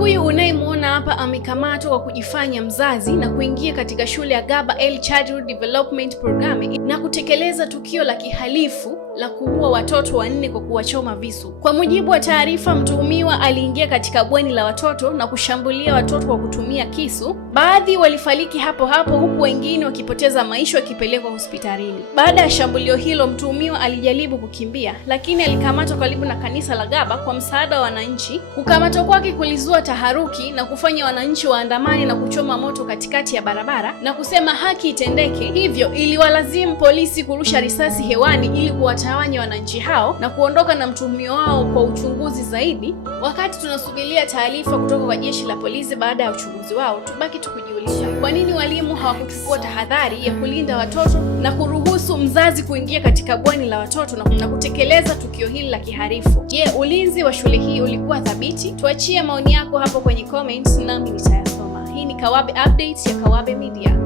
Huyu unayemwona hapa amekamatwa kwa kujifanya mzazi na kuingia katika shule ya Gaba Early Childhood Development Program na kutekeleza tukio la kihalifu la kuua watoto 4 kwa kuwachoma visu. Kwa mujibu wa taarifa, mtuhumiwa aliingia katika bweni la watoto na kushambulia watoto kwa kutumia kisu. Baadhi walifariki hapo hapo, huku wengine wakipoteza maisha wakipelekwa hospitalini. Baada ya shambulio hilo, mtuhumiwa alijaribu kukimbia, lakini alikamatwa karibu na kanisa la Gaba kwa msaada wa wananchi. Kukamatwa kwake kulizua taharuki na kufanya wananchi waandamane na kuchoma moto katikati ya barabara na kusema haki itendeke. Hivyo iliwalazimu polisi kurusha risasi hewani ili kuwatawanya wananchi hao na kuondoka na mtuhumiwa wao kwa uchunguzi zaidi. Wakati tunasubiria taarifa kutoka kwa jeshi la polisi baada ya uchunguzi wao, tubaki tukujiuliza, kwa nini walimu hawakuchukua tahadhari ya kulinda watoto na kuruhusu mzazi kuingia katika bweni la watoto na kutekeleza tukio hili la kihalifu? Je, ulinzi wa shule hii ulikuwa thabiti? Tuachie maoni yako hapo kwenye comments nami nitayasoma. Hii ni Kawabe Updates ya Kawabe Media.